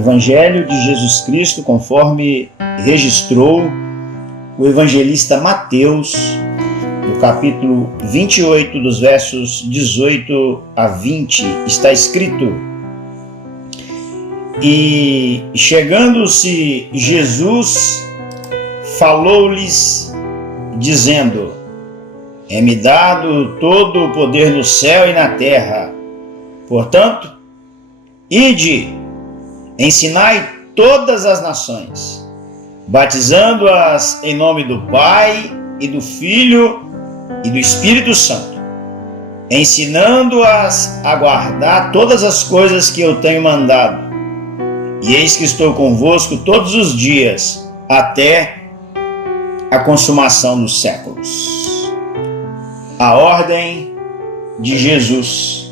Evangelho de Jesus Cristo, conforme registrou o evangelista Mateus, no capítulo 28, dos versos 18 a 20, está escrito: E chegando-se Jesus, falou-lhes, dizendo: É-me dado todo o poder no céu e na terra. Portanto, ide, ensinai todas as nações, batizando-as em nome do Pai e do Filho e do Espírito Santo, ensinando-as a guardar todas as coisas que eu tenho mandado. E eis que estou convosco todos os dias, até a consumação dos séculos. A ordem de Jesus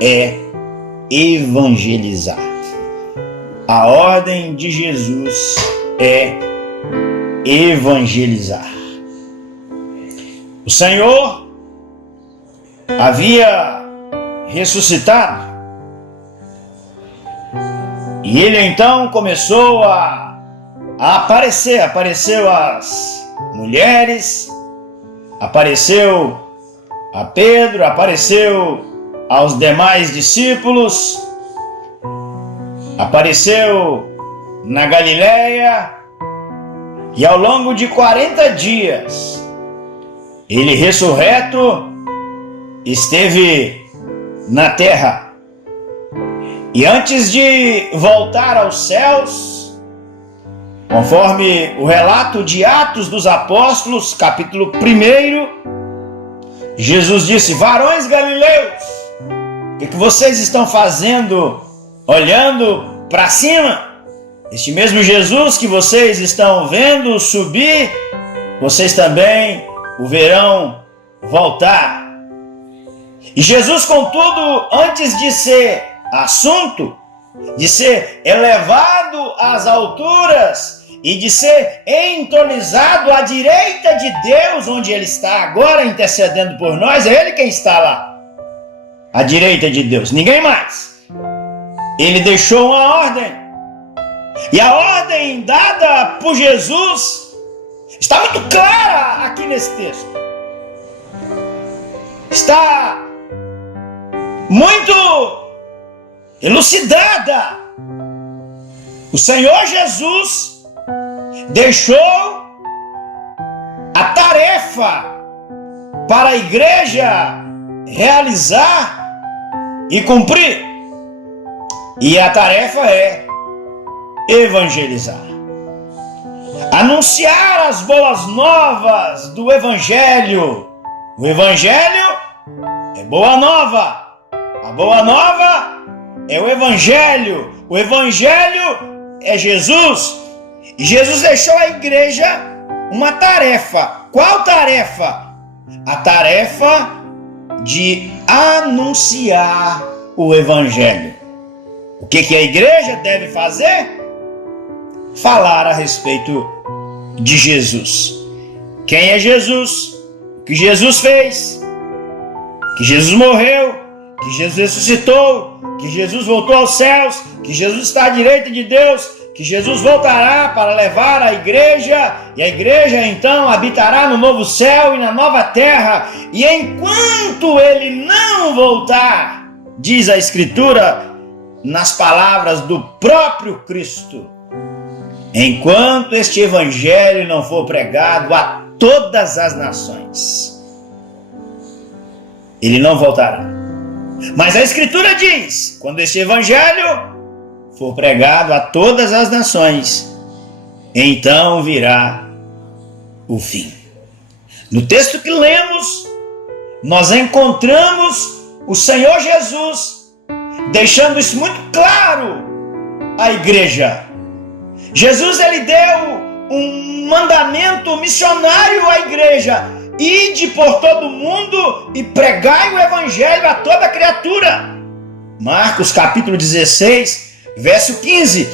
é evangelizar. A ordem de Jesus é evangelizar. O Senhor havia ressuscitado e ele então começou a aparecer. Apareceu às mulheres, apareceu a Pedro, apareceu aos demais discípulos, apareceu na Galileia, e ao longo de 40 dias, ele ressurreto esteve na terra. E antes de voltar aos céus, conforme o relato de Atos dos Apóstolos, capítulo 1, Jesus disse: Varões galileus, o que vocês estão fazendo olhando para cima? Este mesmo Jesus que vocês estão vendo subir, vocês também o verão voltar. E Jesus, contudo, antes de ser assunto, de ser elevado às alturas e de ser entronizado à direita de Deus, onde ele está agora intercedendo por nós, é ele quem está lá à direita de Deus, ninguém mais. Ele deixou uma ordem, e a ordem dada por Jesus está muito clara aqui nesse texto. Está muito elucidada. O Senhor Jesus deixou a tarefa para a igreja realizar e cumprir. E a tarefa é evangelizar. Anunciar as boas novas do Evangelho. O Evangelho é boa nova. A boa nova é o Evangelho. O Evangelho é Jesus. E Jesus deixou à igreja uma tarefa. Qual tarefa? A tarefa de anunciar o Evangelho. O que a igreja deve fazer? Falar a respeito de Jesus. Quem é Jesus? O que Jesus fez? Que Jesus morreu, que Jesus ressuscitou, que Jesus voltou aos céus, que Jesus está à direita de Deus, que Jesus voltará para levar a igreja, e a igreja então habitará no novo céu e na nova terra. E enquanto ele não voltar, diz a Escritura, nas palavras do próprio Cristo, enquanto este evangelho não for pregado a todas as nações, ele não voltará. Mas a Escritura diz: quando este evangelho for pregado a todas as nações, então virá o fim. No texto que lemos, nós encontramos o Senhor Jesus deixando isso muito claro à igreja. Jesus, ele deu um mandamento missionário à igreja: ide por todo mundo e pregai o evangelho a toda criatura. Marcos capítulo 16, verso 15.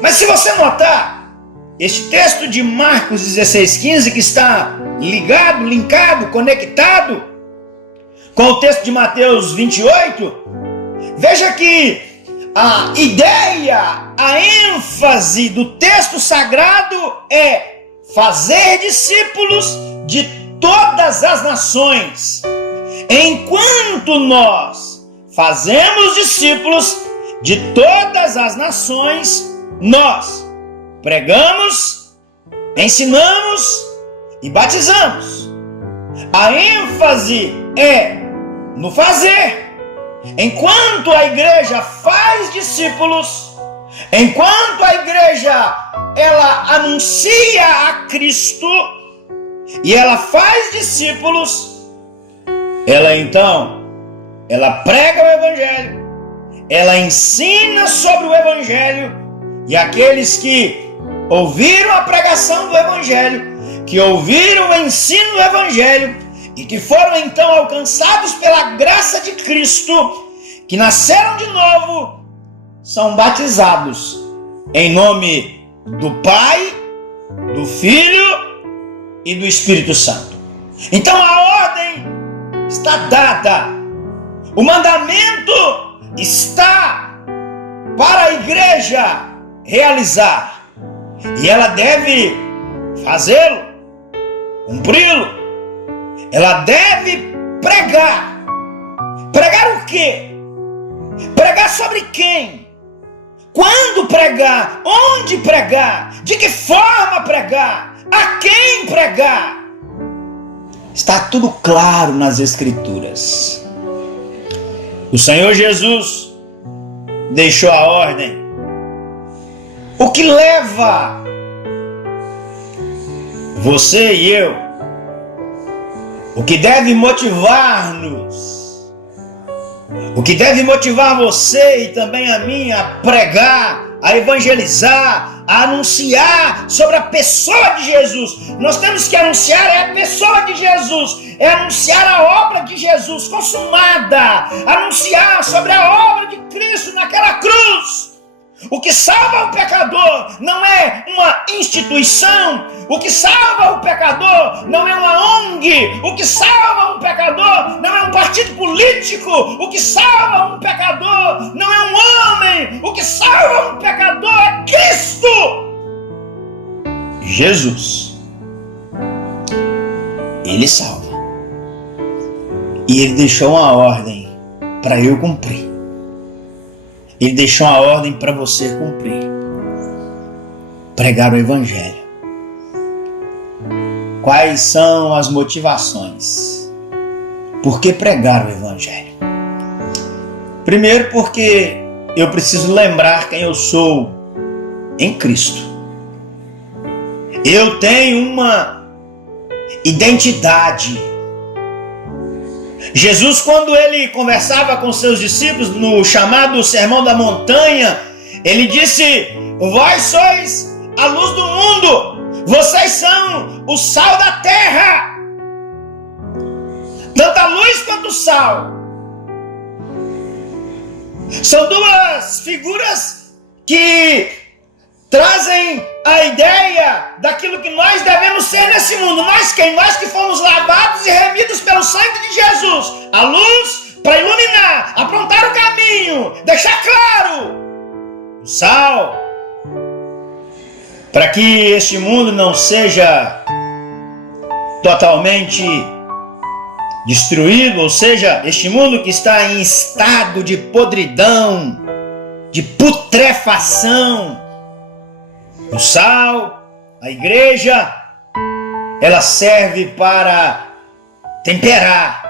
Mas se você notar, este texto de Marcos 16, 15, que está ligado, linkado, conectado com o texto de Mateus 28, veja que a ideia, a ênfase do texto sagrado é fazer discípulos de todas as nações. Enquanto nós fazemos discípulos de todas as nações, nós pregamos, ensinamos e batizamos. A ênfase é no fazer. Enquanto a igreja faz discípulos, enquanto a igreja ela anuncia a Cristo e ela faz discípulos, ela prega o evangelho, ela ensina sobre o evangelho, e aqueles que ouviram a pregação do evangelho, que ouviram o ensino do evangelho e que foram então alcançados pela graça de Cristo, que nasceram de novo, são batizados em nome do Pai, do Filho e do Espírito Santo. Então a ordem está dada, o mandamento está para a igreja realizar, e ela deve fazê-lo, cumpri-lo. Ela deve pregar. Pregar o quê? Pregar sobre quem? Quando pregar? Onde pregar? De que forma pregar? A quem pregar? Está tudo claro nas Escrituras. O Senhor Jesus deixou a ordem. O que leva você e eu, o que deve motivar-nos, o que deve motivar você e também a mim a pregar, a evangelizar, a anunciar sobre a pessoa de Jesus. Nós temos que anunciar a pessoa de Jesus, é anunciar a obra de Jesus consumada, anunciar sobre a obra de Cristo naquela cruz. O que salva o pecador não é uma instituição. O que salva o pecador não é uma ONG. O que salva um pecador não é um partido político. O que salva um pecador não é um homem. O que salva um pecador é Cristo Jesus. Ele salva. E ele deixou uma ordem para eu cumprir. Ele deixou uma ordem para você cumprir. Pregar o evangelho. Quais são as motivações? Por que pregar o evangelho? Primeiro, porque eu preciso lembrar quem eu sou em Cristo. Eu tenho uma identidade. Jesus, quando ele conversava com seus discípulos no chamado Sermão da Montanha, ele disse: vós sois a luz do mundo, vocês são o sal da terra. Tanto a luz quanto o sal são duas figuras que trazem a ideia daquilo que nós devemos ser nesse mundo. Nós quem? Nós que fomos lavados e remidos pelo sangue de Jesus. A luz para iluminar, aprontar o caminho, deixar claro. O sal para que este mundo não seja totalmente destruído, ou seja, este mundo que está em estado de podridão, de putrefação. O sal, a igreja, ela serve para temperar.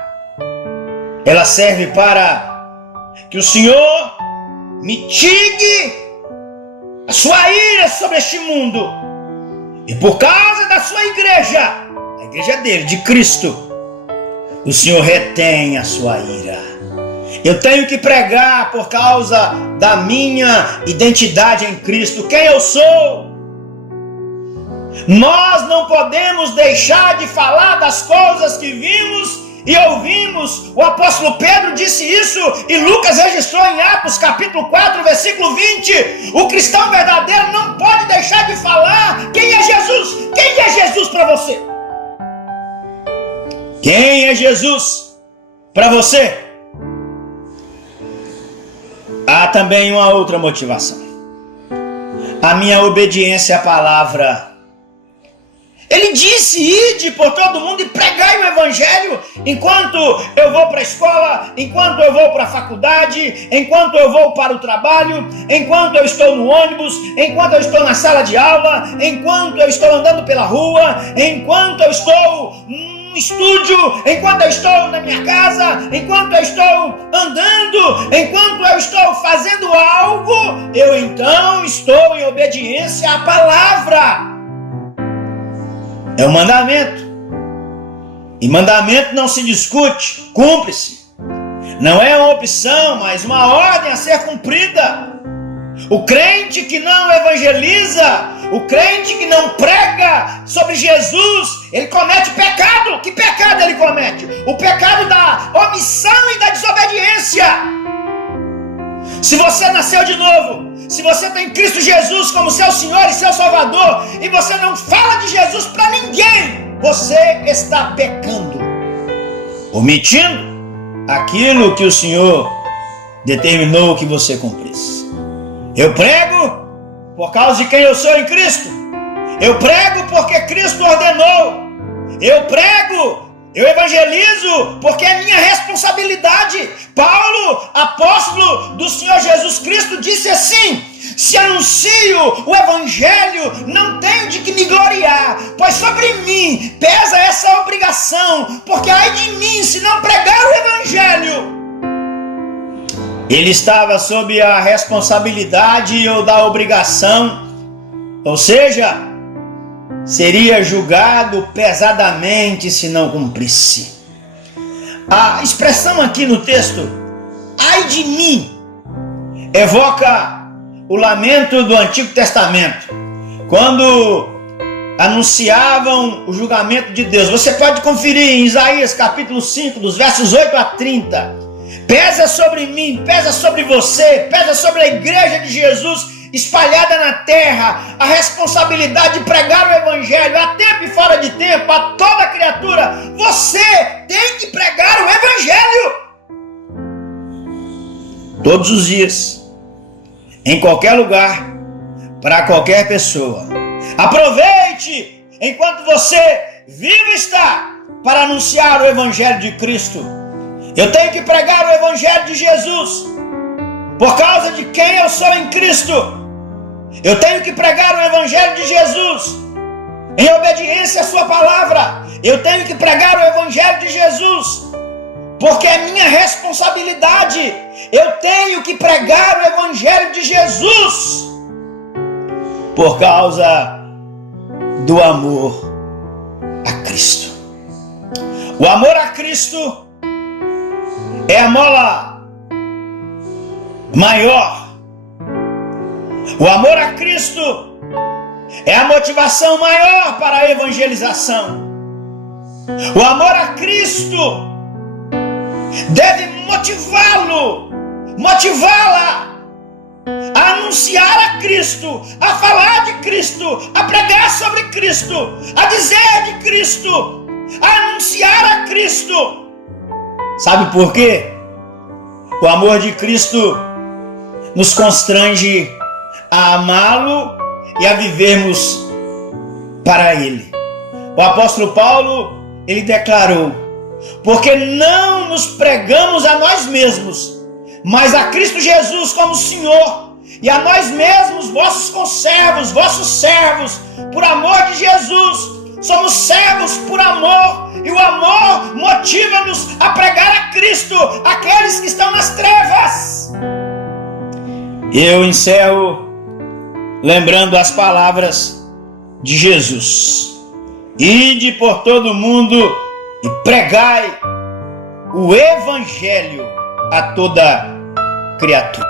Ela serve para que o Senhor mitigue a sua ira sobre este mundo. E por causa da sua igreja, a igreja dele, de Cristo, o Senhor retém a sua ira. Eu tenho que pregar por causa da minha identidade em Cristo, quem eu sou. Nós não podemos deixar de falar das coisas que vimos e ouvimos. O apóstolo Pedro disse isso e Lucas registrou em Atos capítulo 4, versículo 20. O cristão verdadeiro não pode deixar de falar quem é Jesus. Quem é Jesus para você? Quem é Jesus para você? A também uma outra motivação: a minha obediência à palavra. Ele disse: ide por todo mundo e pregai o evangelho. Enquanto eu vou para a escola, enquanto eu vou para a faculdade, enquanto eu vou para o trabalho, enquanto eu estou no ônibus, enquanto eu estou na sala de aula, enquanto eu estou andando pela rua, enquanto eu estou no estúdio, enquanto eu estou na minha casa, enquanto eu estou andando, enquanto eu estou fazendo algo, eu então estou em obediência à palavra. É um mandamento. E mandamento não se discute, cumpre-se. Não é uma opção, mas uma ordem a ser cumprida. O crente que não evangeliza, o crente que não prega sobre Jesus, ele comete pecado. Que pecado ele comete? O pecado da omissão e da desobediência. Se você nasceu de novo, se você tem Cristo Jesus como seu Senhor e seu Salvador, e você não fala de Jesus para ninguém, você está pecando, omitindo aquilo que o Senhor determinou que você cumprisse. Eu prego por causa de quem eu sou em Cristo. Eu prego porque Cristo ordenou. Eu prego, eu evangelizo porque é minha responsabilidade. Paulo, apóstolo do Senhor Jesus Cristo, disse assim: se anuncio o evangelho, não tenho de que me gloriar, pois sobre mim pesa essa obrigação, porque ai de mim se não pregar o evangelho. Ele estava sob a responsabilidade ou da obrigação, ou seja, seria julgado pesadamente se não cumprisse. A expressão aqui no texto, ai de mim, evoca o lamento do Antigo Testamento, quando anunciavam o julgamento de Deus. Você pode conferir em Isaías capítulo 5, dos versos 8 a 30. Pesa sobre mim, pesa sobre você, pesa sobre a igreja de Jesus espalhada na terra, a responsabilidade de pregar o evangelho a tempo e fora de tempo, a toda criatura. Você tem que pregar o evangelho todos os dias, em qualquer lugar, para qualquer pessoa. Aproveite enquanto você vivo está para anunciar o evangelho de Cristo. Eu tenho que pregar o evangelho de Jesus por causa de quem eu sou em Cristo. Eu tenho que pregar o evangelho de Jesus em obediência à sua palavra. Eu tenho que pregar o evangelho de Jesus porque é minha responsabilidade. Eu tenho que pregar o evangelho de Jesus por causa do amor a Cristo. O amor a Cristo é a mola maior. O amor a Cristo é a motivação maior para a evangelização. O amor a Cristo deve motivá-la a anunciar a Cristo, a falar de Cristo, a pregar sobre Cristo, a dizer de Cristo, a anunciar a Cristo. Sabe por quê? O amor de Cristo nos constrange a amá-lo e a vivermos para Ele. O apóstolo Paulo, ele declarou: porque não nos pregamos a nós mesmos, mas a Cristo Jesus como Senhor, e a nós mesmos, vossos conservos, vossos servos, por amor de Jesus. Somos servos por amor, e o amor motiva-nos a pregar a Cristo àqueles que estão nas trevas. Eu encerro lembrando as palavras de Jesus: ide por todo mundo e pregai o evangelho a toda criatura.